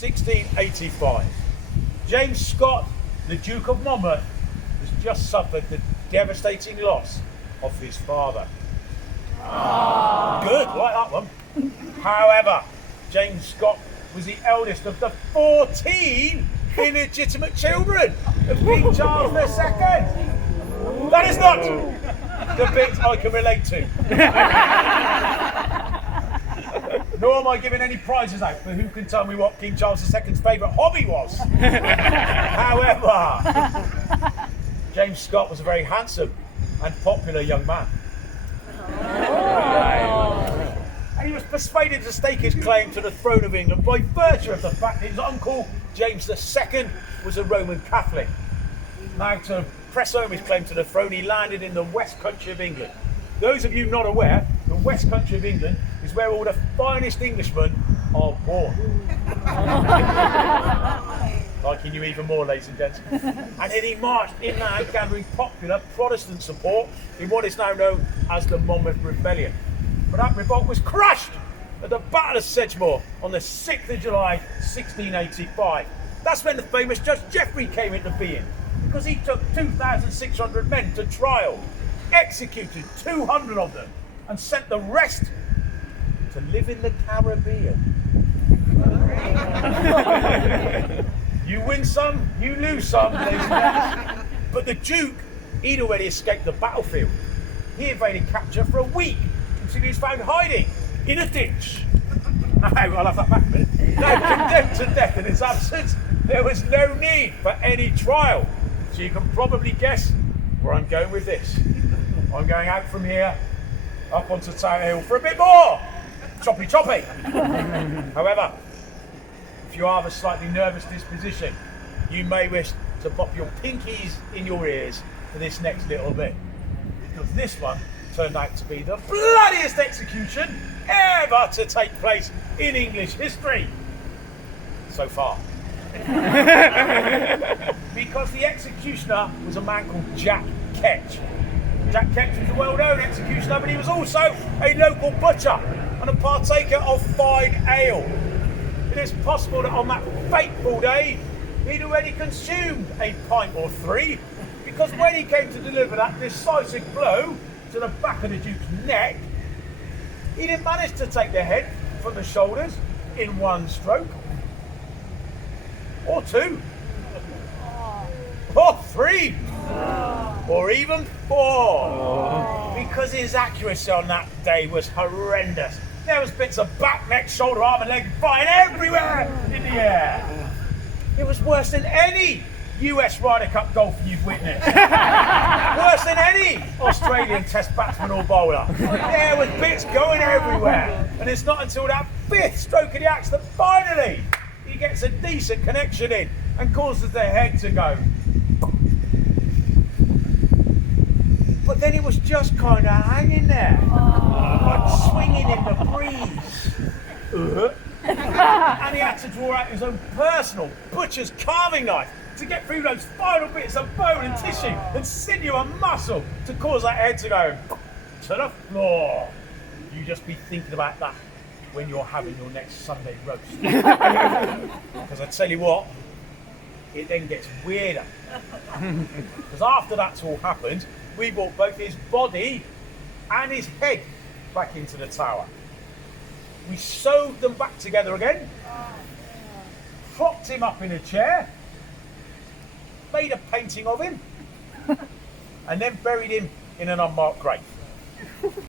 1685. James Scott, the Duke of Monmouth, has just suffered the devastating loss of his father. Good, like that one. However, James Scott was the eldest of the 14 illegitimate children of King Charles II. That is not the bit I can relate to. Nor am I giving any prizes out for who can tell me what King Charles II's favourite hobby was. However, James Scott was a very handsome and popular young man. And he was persuaded to stake his claim to the throne of England by virtue of the fact that his uncle, James II, was a Roman Catholic. Now, to press home his claim to the throne, he landed in the West Country of England. Those of you not aware, the West Country of England is where all the finest Englishmen are born. Liking you even more, ladies and gents. And then he marched in and out, gathering popular Protestant support in what is now known as the Monmouth Rebellion. But that revolt was crushed at the Battle of Sedgemoor on the 6th of July 1685. That's when the famous Judge Jeffrey came into being, because he took 2,600 men to trial, executed 200 of them, and sent the rest to live in the Caribbean. You win some, you lose some, ladies and gents. But the Duke, he'd already escaped the battlefield. He evaded capture for a week until he was found hiding in a ditch. Now, I'll have that back a minute. Now, condemned to death in his absence, there was no need for any trial. So you can probably guess where I'm going with this. I'm going out from here, up onto Tower Hill for a bit more. Choppy choppy. However, if you are of a slightly nervous disposition, you may wish to pop your pinkies in your ears for this next little bit. Because this one turned out to be the bloodiest execution ever to take place in English history. So far. Because the executioner was a man called Jack Ketch. Jack Ketch was a well-known executioner, but he was also a local butcher and a partaker of fine ale. It is possible that on that fateful day, he'd already consumed a pint or three, because when he came to deliver that decisive blow to the back of the Duke's neck, he didn't manage to take the head from the shoulders in one stroke, or two, or three, or even four, because his accuracy on that day was horrendous. There was bits of back, neck, shoulder, arm and leg flying everywhere in the air. It was worse than any US Ryder Cup golfer you've witnessed. Worse than any Australian test batsman or bowler. There was bits going everywhere. And it's not until that fifth stroke of the axe that finally he gets a decent connection in and causes the head to go. But then it was just kind of hanging there, like swinging in the breeze. And he had to draw out his own personal butcher's carving knife to get through those final bits of bone and tissue and sinew and muscle to cause that head to go to the floor. You just be thinking about that when you're having your next Sunday roast. Because I tell you what, it then gets weirder. Because after that's all happened, we brought both his body and his head back into the tower. We sewed them back together again, propped him up in a chair, made a painting of him, and then buried him in an unmarked grave.